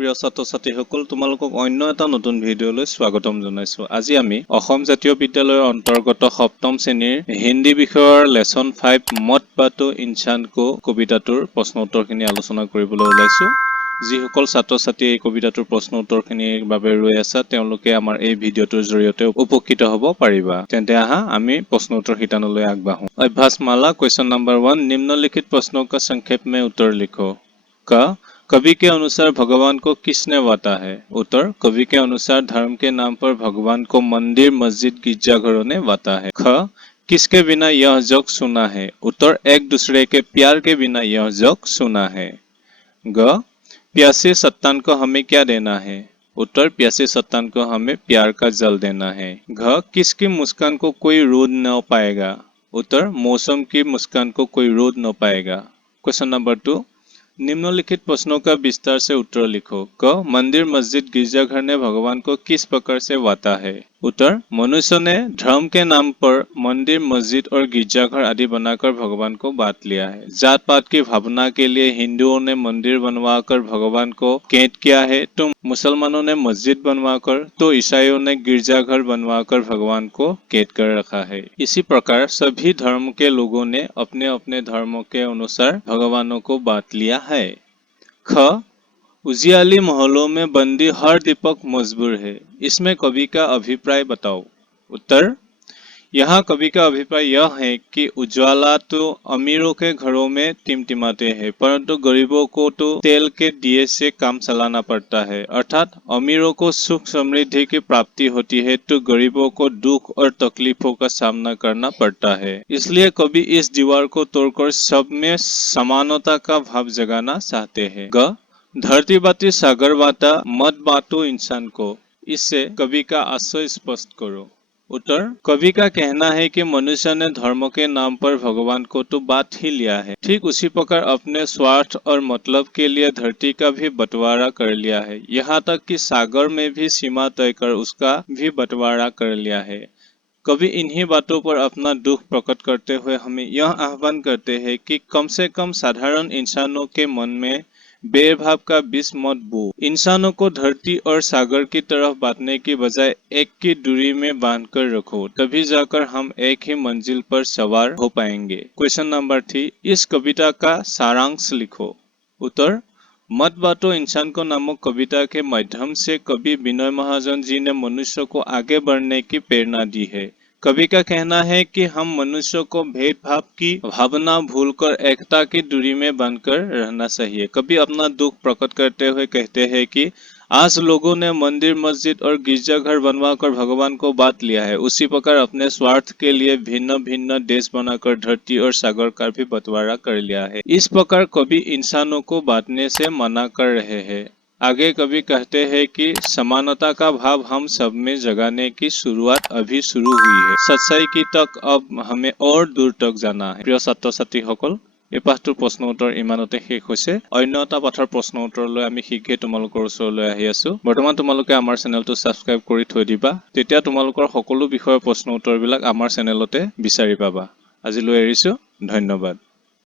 প্ৰিয় ছাত্ৰ-ছাত্ৰীসকল তোমালোকক অন্য এটা নতুন ভিডিঅ'লৈ স্বাগতম জনাইছো। আজি আমি অসম জাতীয় বিদ্যালয়ৰ অন্তৰ্গত সপ্তম শ্ৰেণীৰ হিন্দী বিষয়ৰ লেসন 5 মত বাতো ইনসান কো কবিতাটোৰ প্ৰশ্ন উত্তৰখিনি আলোচনা কৰিবলৈ ওলাইছো। যিসকল ছাত্ৰ-ছাত্ৰী এই কবিতাটোৰ প্ৰশ্ন উত্তৰখিনিৰ বাবে ৰৈ আছে তেওঁলোকে আমাৰ এই ভিডিঅ'টোৰ জৰিয়তে উপকৃত হ'ব পাৰিবা। তেন্তে আহা আমি প্ৰশ্ন উত্তৰ শিতানলৈ আগবাঢ়ো। अभ्यासमाला क्वेश्चन नंबर 1 निम्नलिखित प्रश्नों का संक्षेप में उत्तर लिखो। क कवि के अनुसार भगवान को किसने वाता है? उत्तर कवि के अनुसार धर्म के नाम पर भगवान को मंदिर मस्जिद गिरजाघरों ने वाता है। ख किसके बिना यह जग सुना है? उत्तर एक दूसरे के प्यार के बिना यह जग सुना है। ग प्यासे सत्तान को हमें क्या देना है? उत्तर प्यासे सत्तान को हमें प्यार का जल देना है। घ किसकी मुस्कान को कोई रोक न पाएगा? उत्तर मौसम की मुस्कान को कोई रोक न पाएगा। क्वेश्चन नंबर 2 निम्नलिखित प्रश्नों का विस्तार से उत्तर लिखो। क मंदिर मस्जिद गिरजाघर ने भगवान को किस प्रकार से वाता है? उत्तर मनुष्य ने धर्म के नाम पर मंदिर मस्जिद और गिरजाघर आदि बनाकर भगवान को बांट लिया है। जात पात की भावना के लिए हिंदुओं ने मंदिर बनवाकर भगवान को कैद किया है, तो मुसलमानों ने मस्जिद बनवाकर, तो ईसाइयों ने गिरजाघर बनवाकर भगवान को कैद कर रखा है। इसी प्रकार सभी धर्म के लोगों ने अपने अपने धर्मों के अनुसार भगवानों को बांट लिया है। ख उजियाली महलों में बंदी हर दीपक मजबूर है, इसमें कवि का अभिप्राय बताओ। उत्तर यहाँ कवि का अभिप्राय यह है कि उज्ज्वला तो अमीरों के घरों में टिमटिमाते हैं, परंतु गरीबों को तो तेल के दिए से काम चलाना पड़ता है। अर्थात अमीरों को सुख समृद्धि की प्राप्ति होती है तो गरीबों को दुख और तकलीफों का सामना करना पड़ता है। इसलिए कवि इस दीवार को तोड़कर सब में समानता का भाव जगाना चाहते हैं। ग धरती बाती सागर बाता मत बांटो इंसान को, इससे कवि का आशय स्पष्ट करो। उत्तर कवि का कहना है कि मनुष्य ने धर्म के नाम पर भगवान को तो बांट ही लिया है, ठीक उसी प्रकार अपने स्वार्थ और मतलब के लिए धरती का भी बंटवारा कर लिया है। यहाँ तक कि सागर में भी सीमा तय कर उसका भी बंटवारा कर लिया है। कवि इन्हीं बातों पर अपना दुख प्रकट करते हुए हमें यह आह्वान करते हैं कि कम से कम साधारण इंसानों के मन में भेदभाव का बीज मत बो। इंसानों को धरती और सागर की तरफ बांटने की बजाय एक की दूरी में बांधकर रखो, तभी जाकर हम एक ही मंजिल पर सवार हो पाएंगे। क्वेश्चन नंबर 3 इस कविता का सारांश लिखो। उत्तर मत बांटो इंसान को नामक कविता के माध्यम से कवि विनय महाजन जी ने मनुष्य को आगे बढ़ने की प्रेरणा दी है। कवि का कहना है कि हम मनुष्य को भेदभाव की भावना भूलकर एकता की दूरी में बांधकर रहना चाहिए। कवि अपना दुख प्रकट करते हुए कहते हैं कि आज लोगों ने मंदिर मस्जिद और गिरजाघर बनवाकर भगवान को बांट लिया है, उसी प्रकार अपने स्वार्थ के लिए भिन्न भिन्न देश बनाकर धरती और सागर का भी बंटवारा कर लिया है। इस प्रकार कवि इंसानों को बांटने से मना कर रहे हैं। आगे कवि कहते हैं कि समानता का भाव हम सब में जगाने की शुरुआत अभी शुरू हुई है, सच्चाई की तक अब हमें और दूर तक जाना है। প্ৰিয় ছাত্ৰ-ছাত্ৰীসকল এই পাঠটোৰ প্ৰশ্ন উত্তৰ ইমানতে শেষ হৈছে। অন্য এটা পাঠৰ প্ৰশ্ন উত্তৰলৈ আমি শীঘ্ৰে তোমালোকৰ ওচৰলৈ আহি আছো। বৰ্তমান তোমালোকে আমাৰ চেনেলটো ছাবস্ক্ৰাইব কৰি থৈ দিবা, তেতিয়া তোমালোকৰ সকলো বিষয়ৰ প্ৰশ্ন উত্তৰবিলাক আমাৰ চেনেলতে বিচাৰি পাবা। আজিলৈ এৰিছো, ধন্যবাদ।